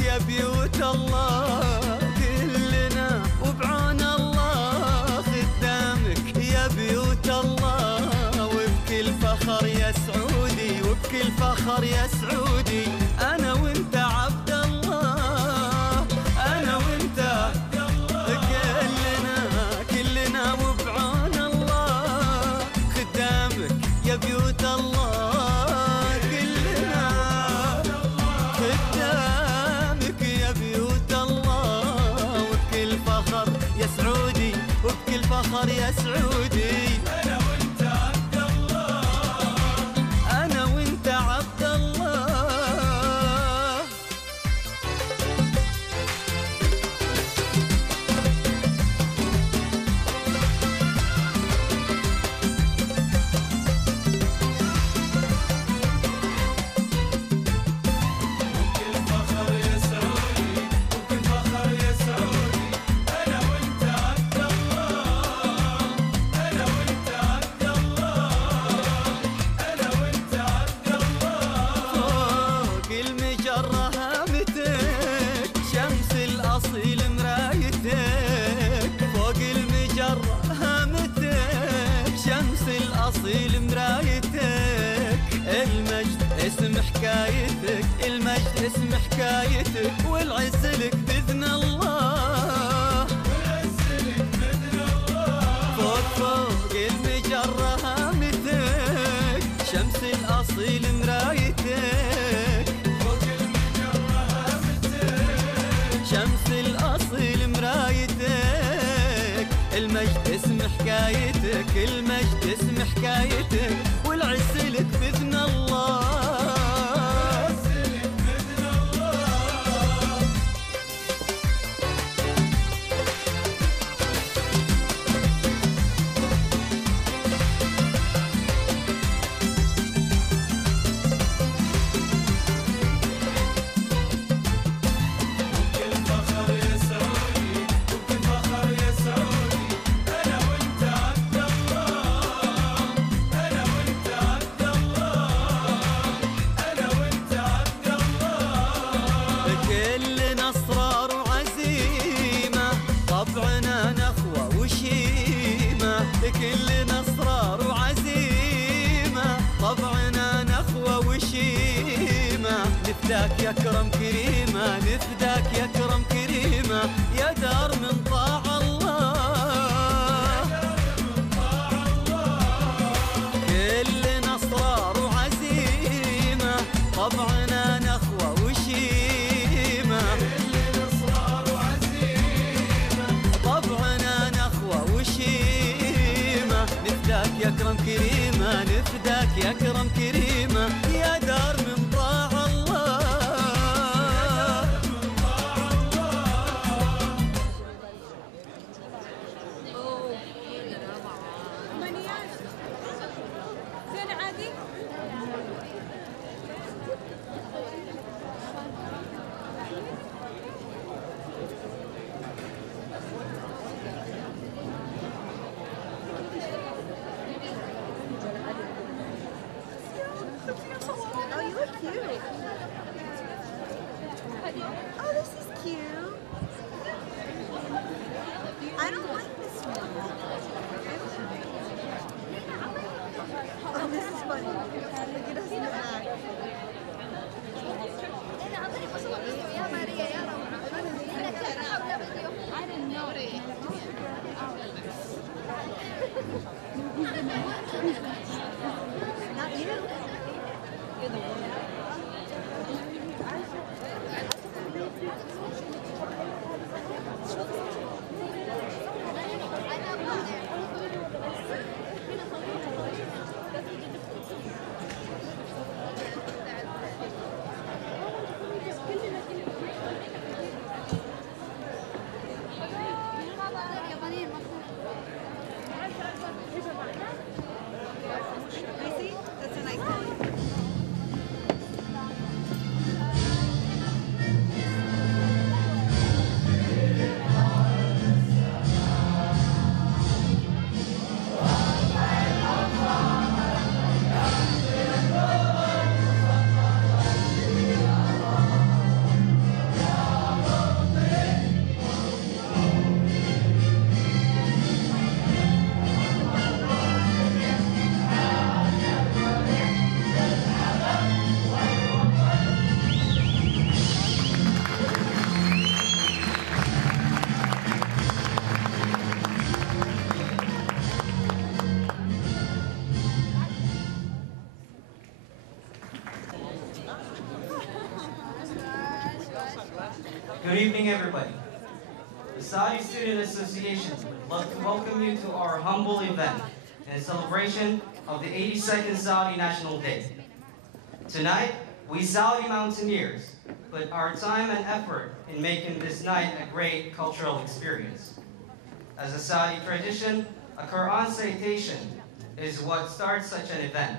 يا بيوت الله، كلنا وبعون الله خدامك يا بيوت الله. وبكل فخر يا سعودي، وبكل فخر يا سعودي، أنا وأنت عبد الله، أنا وأنت عبد الله. كلنا وبعون الله خدامك يا بيوت الله، كلنا خدامك يا بيوت الله. وبكل فخر يا سعودي، وبكل فخر يا سعودي، أنا وأنت عبد الله، أنا وأنت عبد الله. الأصيل مرايتك فوق المجرة هامتك، شمس الأصيل مرايتك. المجد اسم حكايتك، المجد اسم حكايتك، والعز لك بإذن الله، والعز لك بإذن الله. فوق المجرة هامتك، شمس الأصيل مرايتك، شمس الأصيل مرايتك. المجد اسم حكايتك، المجد اسم حكايتك، والعز لك بإذن الله. طبعنا نخوة وشيمة، كلنا أسرار وعزيمة، طبعنا نخوة وشيمة. نفداك يا كرم كريمة، نفداك يا كرم كريمة، يا دار من طاع الله، كلنا أسرار وعزيمة، طبعنا نخوة وشيمة، طبعنا نخوة وشيمة. نفداك يا كرم كريمة، نفداك يا كرم كريمة، يا دار من طاع الله. Oh, you look cute. Oh, this is cute. I don't like this one. Oh, this is funny. Look at us in the back. I didn't know it. Not you. You're the woman. Good evening, everybody. The Saudi Student Association would love to welcome you to our humble event in celebration of the 82nd Saudi National Day. Tonight, we Saudi mountaineers put our time and effort in making this night a great cultural experience. As a Saudi tradition, a Quran citation is what starts such an event.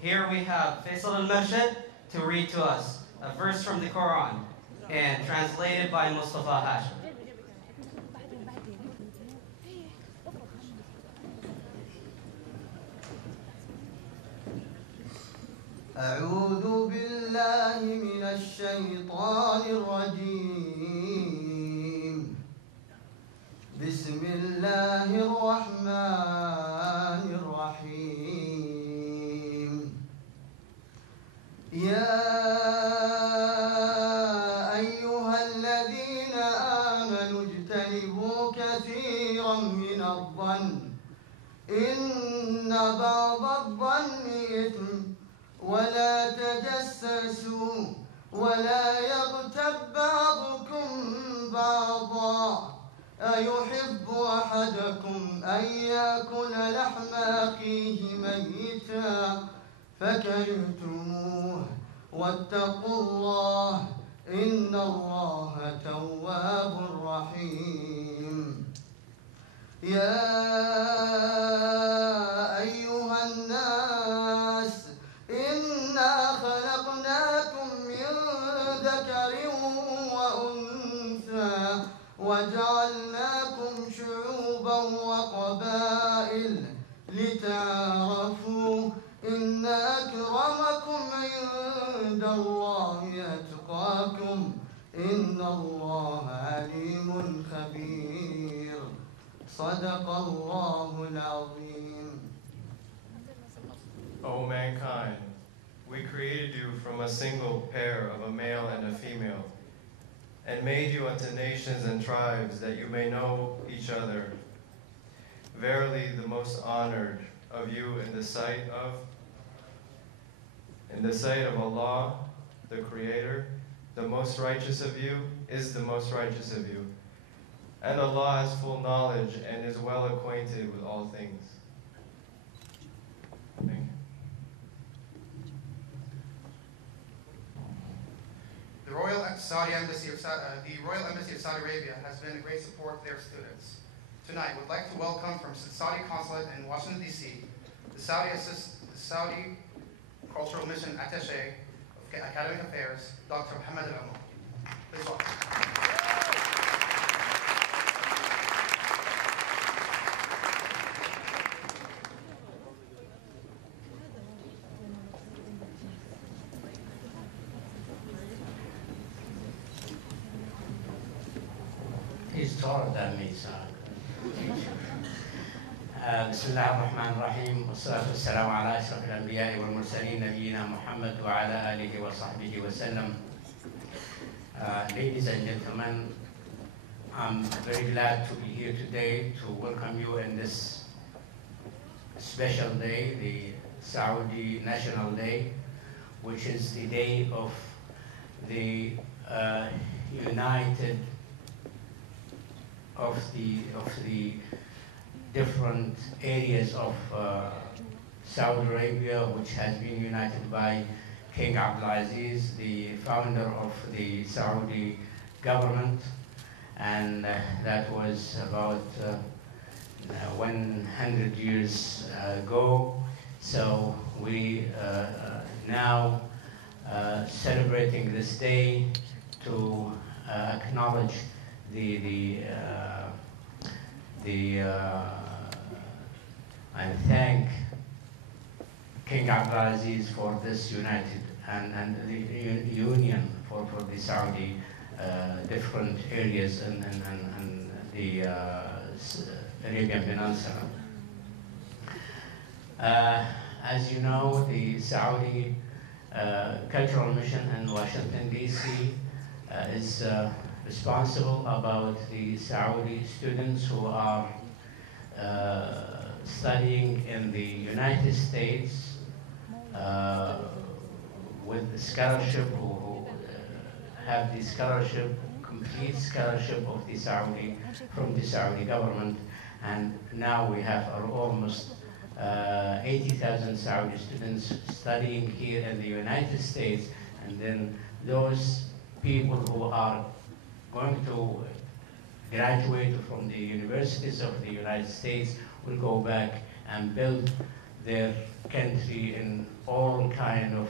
Here we have Faisal al-Marshad to read to us a verse from the Quran and translated by Mustafa Hashim. أعوذ بالله من الشيطان الرجيم بسم الله الرحمن الرحيم يا أيها الذين آمنوا اجتنبوا كثيرا من الظن إن بعض الظن إثم ولا تجسسوا ولا يغتب بعضكم بعضا أيحب أحدكم أن يأكل لحم أخيه ميتا فكرهتموه واتقوا الله إن الله تواب رحيم يا أيها الناس إنا خلقناكم من ذكر وأنثى وجعلناكم شعوبا وقبائل لتعارفوا إن أكرمكم عند الله أتقاكم إن الله عليم خبير صدق الله العظيم. O mankind, we created you from a single pair of a male and a female, and made you unto nations and tribes that you may know each other. Verily, the most honored of you in the sight of Allah, the Creator, the most righteous of you is the most righteous of you. And Allah has full knowledge and is well acquainted with all things. Thank you. The Royal Embassy of Saudi Arabia has been a great support to their students. Tonight, we'd like to welcome from the Saudi Consulate in Washington, D.C., the Saudi Cultural Mission Attaché of Academic Affairs, Dr. Mohammed Al-Amour. Please welcome. He's taller than me, so. بسم الله الرحمن الرحيم والصلاة والسلام على أشرف الأنبياء والمرسلين نبينا محمد وعلى آله وصحبه وسلم. Ladies and gentlemen, I'm very glad to be here today to welcome you in this special day, the Saudi National Day, which is the day of the united of the different areas of Saudi Arabia, which has been united by King Abdulaziz, the founder of the Saudi government, and that was about 100 years ago. So we now celebrating this day to acknowledge and thank King Abdulaziz for this united and the union for the Saudi different areas and the Arabian Peninsula. As you know, the Saudi Cultural Mission in Washington, D.C. is responsible about the Saudi students who are studying in the United States with the scholarship, who have the scholarship complete scholarship of the Saudi, from the Saudi government. And now we have almost 80,000 Saudi students studying here in the United States. And then those people who are going to graduate from the universities of the United States will go back and build their country in all kind of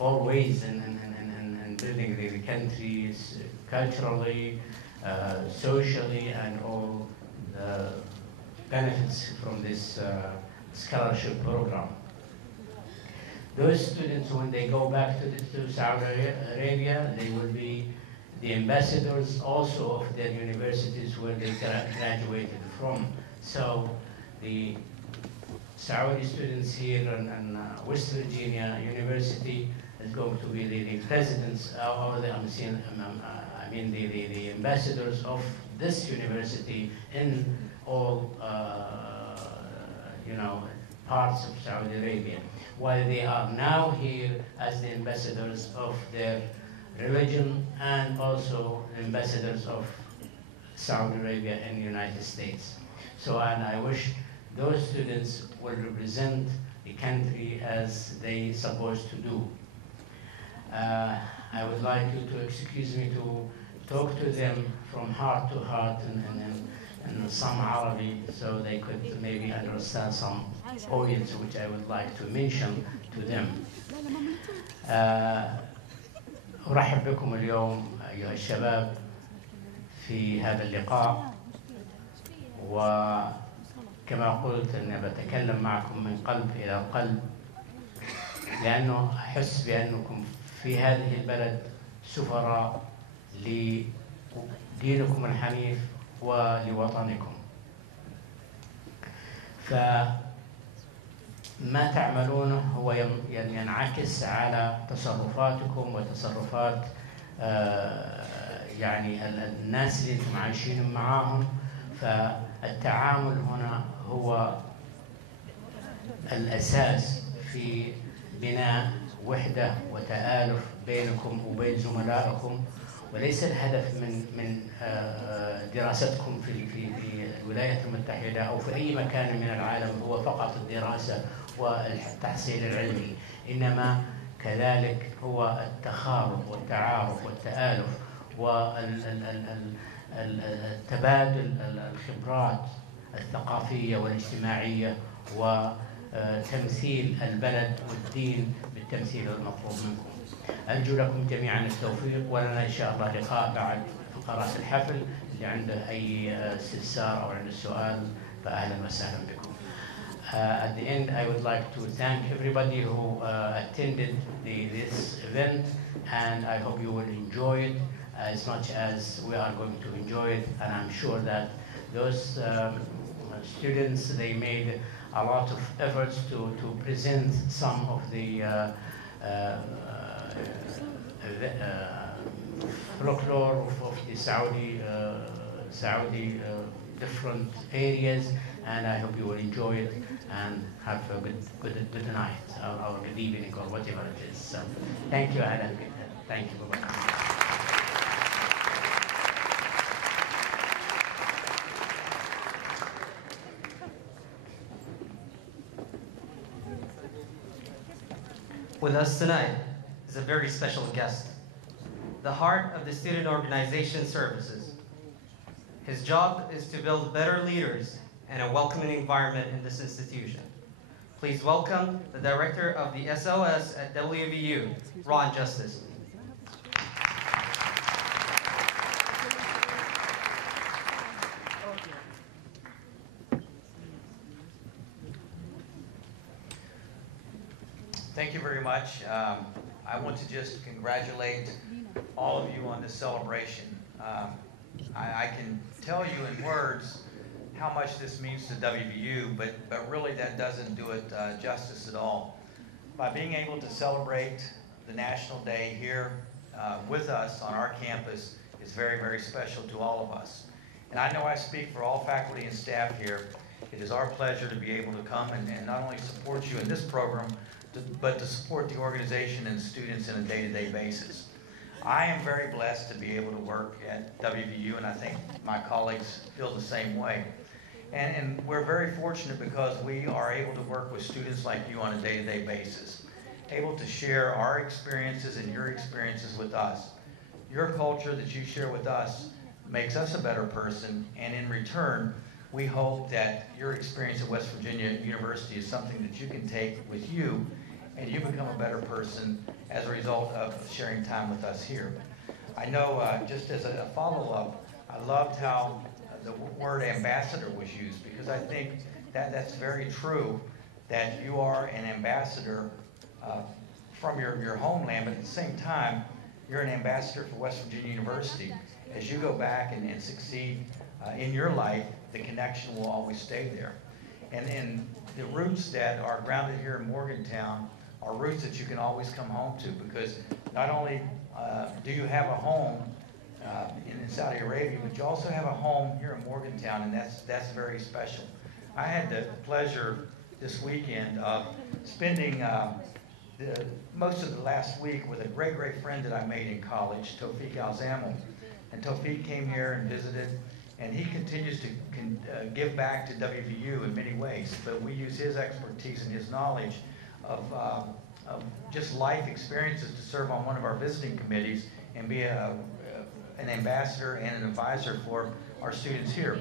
all ways in building the countries culturally, socially, and all the benefits from this scholarship program. Those students, when they go back to Saudi Arabia, they will be the ambassadors also of their universities where they graduated from. So the Saudi students here in West Virginia University is going to be the presidents, or the ambassadors of this university in all parts of Saudi Arabia, while they are now here as the ambassadors of their religion and also ambassadors of Saudi Arabia in the United States. So, and I wish those students will represent the country as they supposed to do. I would like you to excuse me to talk to them from heart to heart in some Arabic, so they could maybe understand some points which I would like to mention to them. أرحب بكم اليوم أيها الشباب في هذا اللقاء، وكما قلت أني بتكلم معكم من قلب إلى قلب، لأنه أحس بأنكم في هذه البلد سفراء لدينكم الحنيف ولوطنكم. فما تعملونه هو ينعكس على تصرفاتكم وتصرفات الناس اللي انتم عايشين معاهم. فالتعامل هنا هو الأساس في بناء وحدة وتآلف بينكم وبين زملائكم، وليس الهدف من دراستكم في الولايات المتحدة أو في أي مكان من العالم هو فقط الدراسة والتحصيل العلمي، إنما كذلك هو التخارج والتعارف والتآلف والتبادل الخبرات الثقافية والاجتماعية وتمثيل البلد والدين بالتمثيل المطلوب منكم. أرجو لكم جميعا التوفيق، ولنا إن شاء الله لقاء بعد فقرات الحفل. اللي عنده أي استفسار أو عنده سؤال فأهلا وسهلا بكم. At the end, I would like to thank everybody who attended this event, and I hope you will enjoy it as much as we are going to enjoy it. And I'm sure that those students, they made a lot of efforts to present some of the folklore of the Saudi different areas, and I hope you will enjoy it and have a good night or good evening or whatever it is. So, thank you, Alan. Thank you. Bye-bye. With us tonight is a very special guest, the heart of the student organization services. His job is to build better leaders and a welcoming environment in this institution. Please welcome the director of the SOS at WVU, Ron Justice. Thank you very much. I want to just congratulate all of you on this celebration. I can tell you in words how much this means to WVU, but really that doesn't do it justice at all. By being able to celebrate the National Day here with us on our campus is very, very special to all of us. And I know I speak for all faculty and staff here It is our pleasure to be able to come and not only support you in this program, but to support the organization and students on a day-to-day basis. I am very blessed to be able to work at WVU, and I think my colleagues feel the same way. And we're very fortunate because we are able to work with students like you on a day-to-day basis, able to share our experiences and your experiences with us. Your culture that you share with us makes us a better person, and in return, we hope that your experience at West Virginia University is something that you can take with you, and you become a better person as a result of sharing time with us here. I know, just as a follow-up, I loved how the word ambassador was used, because I think that that's very true, that you are an ambassador from your homeland, but at the same time, you're an ambassador for West Virginia University. As you go back and succeed in your life, the connection will always stay there. And the roots that are grounded here in Morgantown are roots that you can always come home to, because not only do you have a home in Saudi Arabia, but you also have a home here in Morgantown, and that's very special. I had the pleasure this weekend of spending most of the last week with a great friend that I made in college, Tawfiq Al-Zamel. And Tawfiq came here and visited, and he continues to give back to WVU in many ways, but we use his expertise and his knowledge of just life experiences to serve on one of our visiting committees and be an ambassador and an advisor for our students here.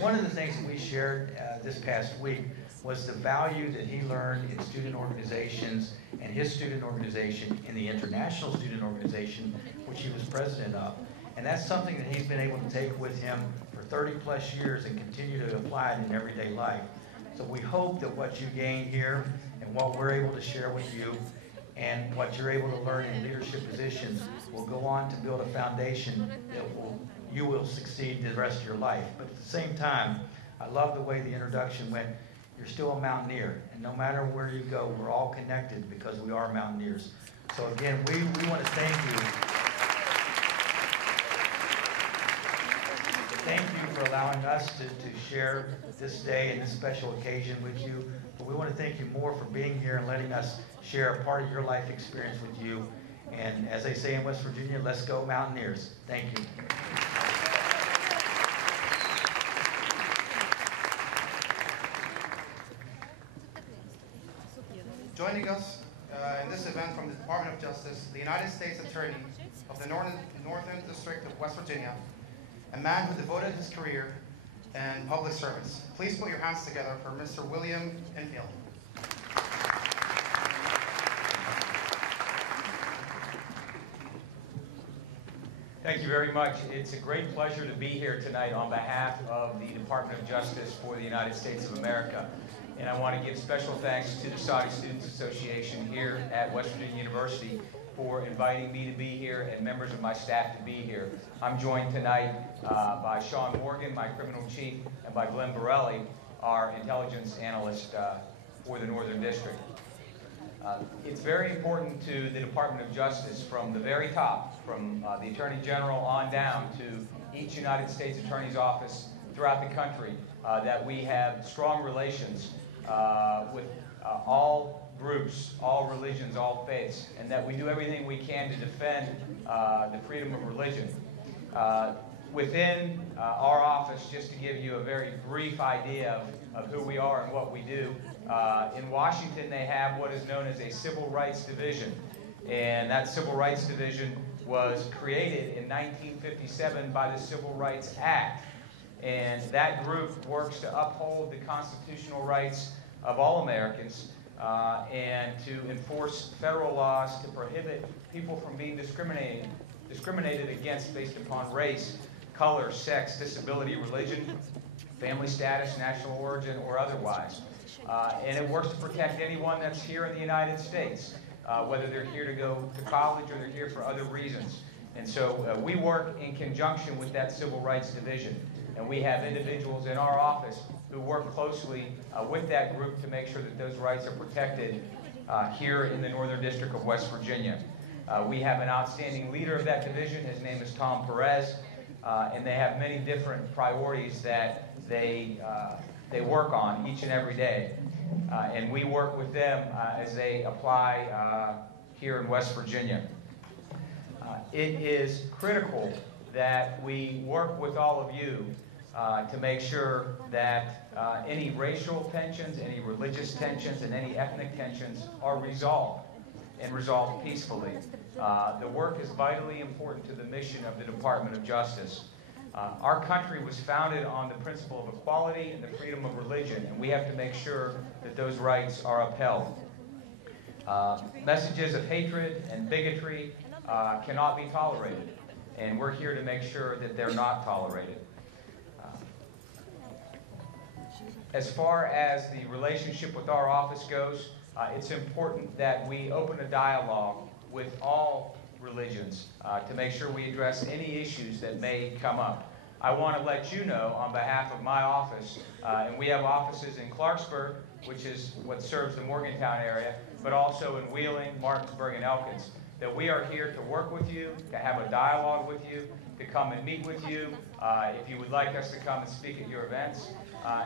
One of the things that we shared this past week was the value that he learned in student organizations and his student organization in the International Student Organization, which he was president of. And that's something that he's been able to take with him for 30+ years and continue to apply it in everyday life. So we hope that what you gain here and what we're able to share with you and what you're able to learn in leadership positions will go on to build a foundation that you will succeed the rest of your life. But at the same time, I love the way the introduction went. You're still a mountaineer, and no matter where you go, we're all connected because we are mountaineers. So again, we want to thank you. Thank you for allowing us to share this day and this special occasion with you. But we want to thank you more for being here and letting us share a part of your life experience with you. And as they say in West Virginia, let's go Mountaineers. Thank you. Joining us in this event from the Department of Justice, the United States Attorney of the Northern District of West Virginia, a man who devoted his career in public service. Please put your hands together for Mr. William Infield. Thank you very much. It's a great pleasure to be here tonight on behalf of the Department of Justice for the United States of America. And I want to give special thanks to the Saudi Students Association here at West Virginia University for inviting me to be here and members of my staff to be here. I'm joined tonight by Sean Morgan, my criminal chief, and by Glenn Borelli, our intelligence analyst for the Northern District. It's very important to the Department of Justice from the very top, from the Attorney General on down to each United States Attorney's Office throughout the country, that we have strong relations with all groups, all religions, all faiths, and that we do everything we can to defend the freedom of religion. Within our office, just to give you a very brief idea of who we are and what we do, in Washington they have what is known as a Civil Rights Division, and that Civil Rights Division was created in 1957 by the Civil Rights Act. And that group works to uphold the constitutional rights of all Americans and to enforce federal laws to prohibit people from being discriminated against based upon race, color, sex, disability, religion, family status, national origin, or otherwise. And it works to protect anyone that's here in the United States, whether they're here to go to college or they're here for other reasons. And so we work in conjunction with that Civil Rights Division. And we have individuals in our office who work closely with that group to make sure that those rights are protected here in the Northern District of West Virginia. We have an outstanding leader of that division. His name is Tom Perez, and they have many different priorities that they they work on each and every day. And we work with them as they apply here in West Virginia. It is critical that we work with all of you to make sure that any racial tensions, any religious tensions, and any ethnic tensions are resolved and resolved peacefully. The work is vitally important to the mission of the Department of Justice. Our country was founded on the principle of equality and the freedom of religion, and we have to make sure that those rights are upheld. Messages of hatred and bigotry cannot be tolerated, and we're here to make sure that they're not tolerated. As far as the relationship with our office goes, it's important that we open a dialogue with all religions to make sure we address any issues that may come up. I want to let you know on behalf of my office, and we have offices in Clarksburg, which is what serves the Morgantown area, but also in Wheeling, Martinsburg, and Elkins, that we are here to work with you, to have a dialogue with you, to come and meet with you, if you would like us to come and speak at your events,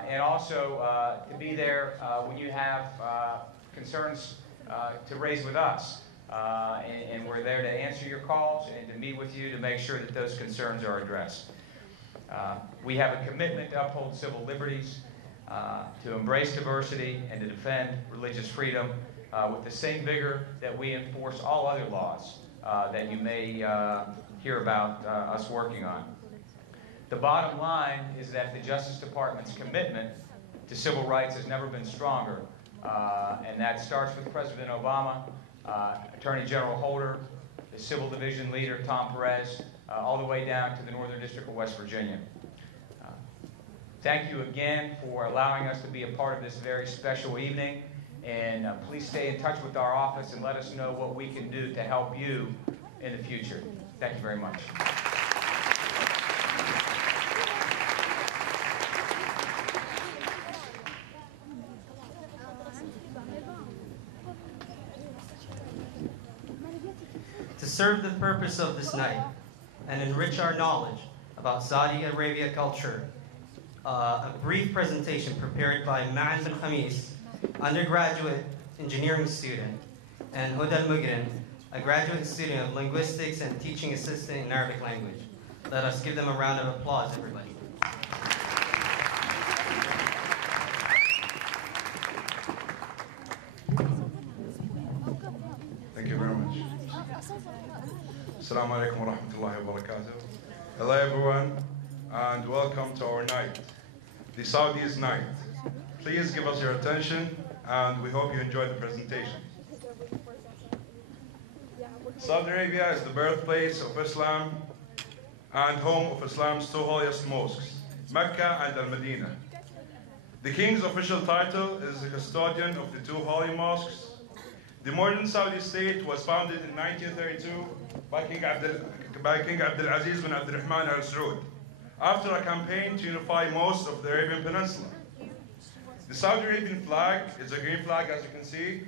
and also to be there when you have concerns to raise with us. And we're there to answer your calls and to meet with you to make sure that those concerns are addressed. We have a commitment to uphold civil liberties, to embrace diversity, and to defend religious freedom with the same vigor that we enforce all other laws that you may hear about us working on. The bottom line is that the Justice Department's commitment to civil rights has never been stronger, and that starts with President Obama, Attorney General Holder, the Civil Division Leader Tom Perez, all the way down to the Northern District of West Virginia. Thank you again for allowing us to be a part of this very special evening, and please stay in touch with our office and let us know what we can do to help you in the future. Thank you very much. To serve the purpose of this night and enrich our knowledge about Saudi Arabia culture, a brief presentation prepared by Ma'an bin Khamis, undergraduate engineering student, and Huda al-Mugrin, a graduate student of linguistics and teaching assistant in Arabic language. Let us give them a round of applause, everybody. Thank you very much. Assalamu alaikum wa rahmatullahi wa barakatuh. Hello everyone, and welcome to our night, the Saudi's night. Please give us your attention, and we hope you enjoy the presentation. Saudi Arabia is the birthplace of Islam and home of Islam's two holiest mosques, Mecca and Al-Medina. The king's official title is the custodian of the two holy mosques. The modern Saudi state was founded in 1932 by King Abdulaziz bin Abdurrahman al-Saud, after a campaign to unify most of the Arabian Peninsula. The Saudi Arabian flag is a green flag, as you can see.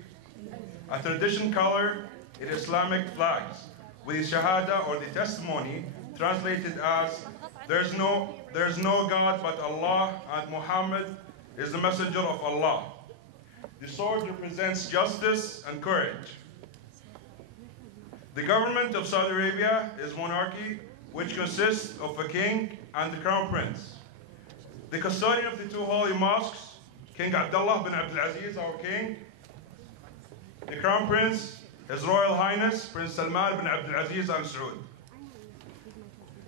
A tradition color is Islamic flags, with the Shahada, or the testimony, translated as, there's no God but Allah, and Muhammad is the messenger of Allah. The sword represents justice and courage. The government of Saudi Arabia is monarchy, which consists of a king and the crown prince. The custodian of the two holy mosques, King Abdullah bin Abdulaziz, our king. The crown prince, His Royal Highness Prince Salman bin Abdulaziz Al Saud.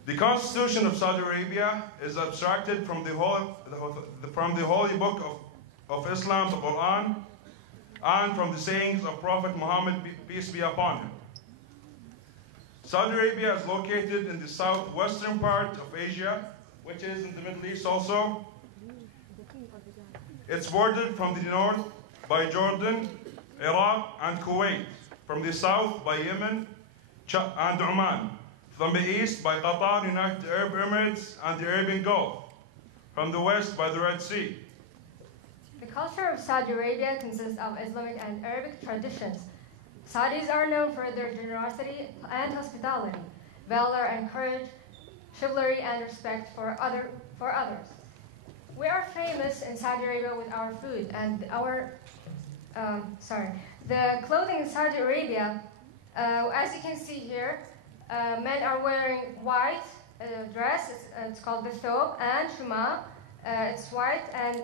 The constitution of Saudi Arabia is abstracted from the holy book of Islam, the Quran, and from the sayings of Prophet Muhammad, peace be upon him. Saudi Arabia is located in the southwestern part of Asia, which is in the Middle East also. It's bordered from the north by Jordan, Iraq, and Kuwait, from the south by Yemen and Oman, from the east by Qatar, United Arab Emirates, and the Arabian Gulf, from the west by the Red Sea. The culture of Saudi Arabia consists of Islamic and Arabic traditions. Saudis are known for their generosity and hospitality, valor and courage, chivalry and respect for others. We are famous in Saudi Arabia with our food and the clothing in Saudi Arabia. As you can see here, men are wearing white dress. It's called the thobe, and shuma. It's white and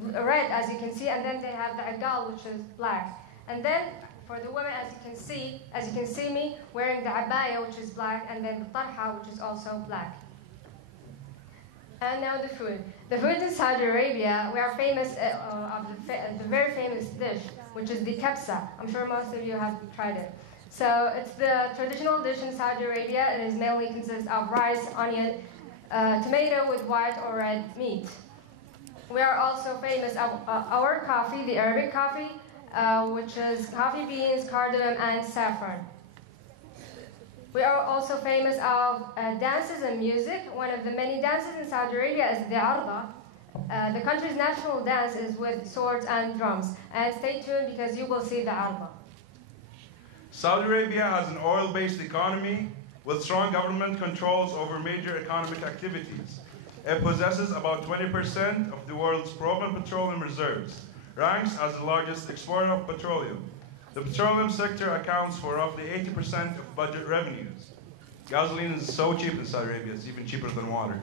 red, as you can see, and then they have the agal, which is black. And then for the women, as you can see me wearing the abaya, which is black, and then the tarha, which is also black. And now the food. The food in Saudi Arabia, we are famous of the very famous dish, which is the kabsa. I'm sure most of you have tried it. So it's the traditional dish in Saudi Arabia. It is mainly consists of rice, onion, tomato with white or red meat. We are also famous of our coffee, the Arabic coffee, which is coffee beans, cardamom, and saffron. We are also famous of dances and music. One of the many dances in Saudi Arabia is the arda. The country's national dance is with swords and drums. And stay tuned because you will see the arda. Saudi Arabia has an oil-based economy with strong government controls over major economic activities. It possesses about 20% of the world's proven petroleum reserves, ranks as the largest exporter of petroleum. The petroleum sector accounts for roughly 80% of budget revenues. Gasoline is so cheap in Saudi Arabia, it's even cheaper than water.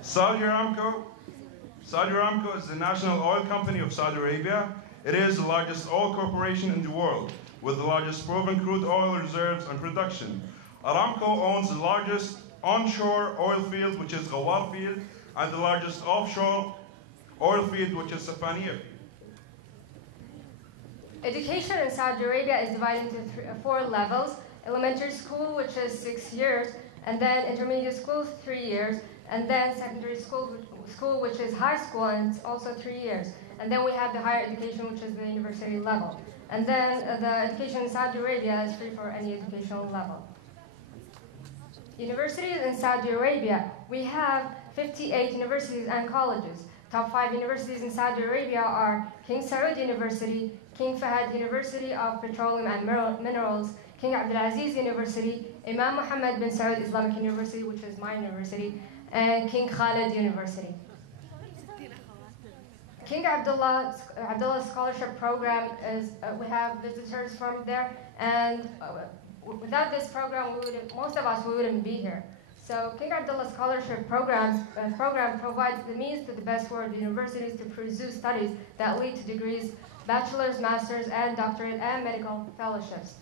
Saudi Aramco is the national oil company of Saudi Arabia. It is the largest oil corporation in the world, with the largest proven crude oil reserves and production. Aramco owns the largest onshore oil field, which is Ghawar field, and the largest offshore oil field, which is Safaniya field. Education in Saudi Arabia is divided into 4 levels. Elementary school, which is 6 years, and then intermediate school, 3 years, and then secondary school, which is high school, and it's also 3 years. And then we have the higher education, which is the university level. And then the education in Saudi Arabia is free for any educational level. Universities in Saudi Arabia, we have 58 universities and colleges. Top 5 universities in Saudi Arabia are King Saud University, King Fahad University of Petroleum and Minerals, King Abdulaziz University, Imam Mohammed bin Saud Islamic University, which is my university, and King Khalid University. King Abdullah Scholarship Program is, we have visitors from there, and without this program, most of us wouldn't be here. So King Abdullah Scholarship Program provides the means to the best world universities to pursue studies that lead to degrees, bachelor's, master's, and doctorate, and medical fellowships.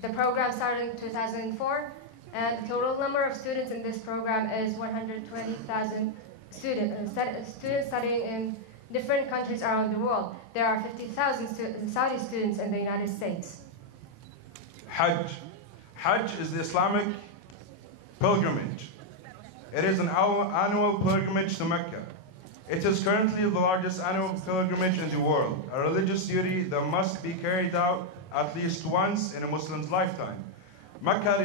The program started in 2004, and the total number of students in this program is 120,000 students studying in different countries around the world. There are 50,000 Saudi students in the United States. Hajj. Hajj is the Islamic pilgrimage. It is an annual pilgrimage to Mecca. It is currently the largest annual pilgrimage in the world, a religious duty that must be carried out at least once in a Muslim's lifetime. Mecca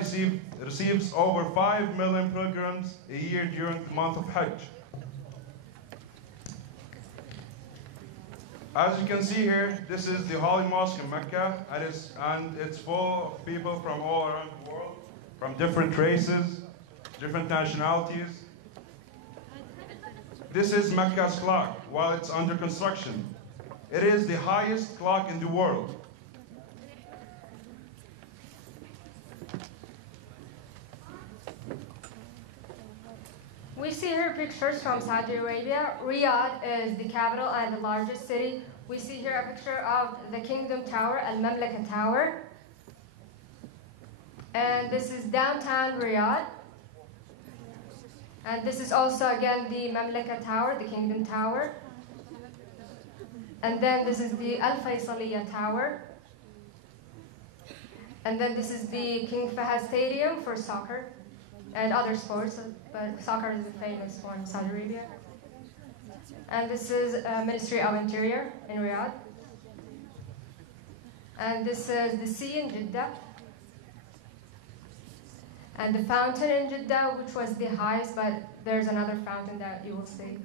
receives over 5 million pilgrims a year during the month of Hajj. As you can see here, this is the Holy Mosque in Mecca, and it's full of people from all around the world, from different races, different nationalities. This is Mecca's clock while it's under construction. It is the highest clock in the world. We see here pictures from Saudi Arabia. Riyadh is the capital and the largest city. We see here a picture of the Kingdom Tower, Al-Mamlaka Tower. And this is downtown Riyadh. And this is also, again, the Mamlaka Tower, the Kingdom Tower. And then this is the Al-Faisaliya Tower. And then this is the King Fahad Stadium for soccer and other sports, but soccer is the famous one in Saudi Arabia. And this is Ministry of Interior in Riyadh. And this is the sea in Jeddah. And the fountain in Jeddah, which was the highest, but there's another fountain that you will see.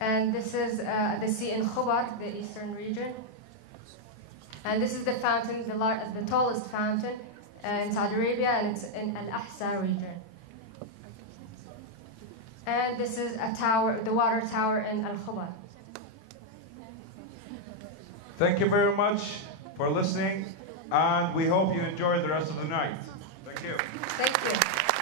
And this is the sea in Khubar, the eastern region. And this is the fountain, the tallest fountain in Saudi Arabia, and it's in Al-Ahsa region. And this is a tower, the water tower in Al-Khubar. Thank you very much for listening, and we hope you enjoy the rest of the night. Thank you. Thank you.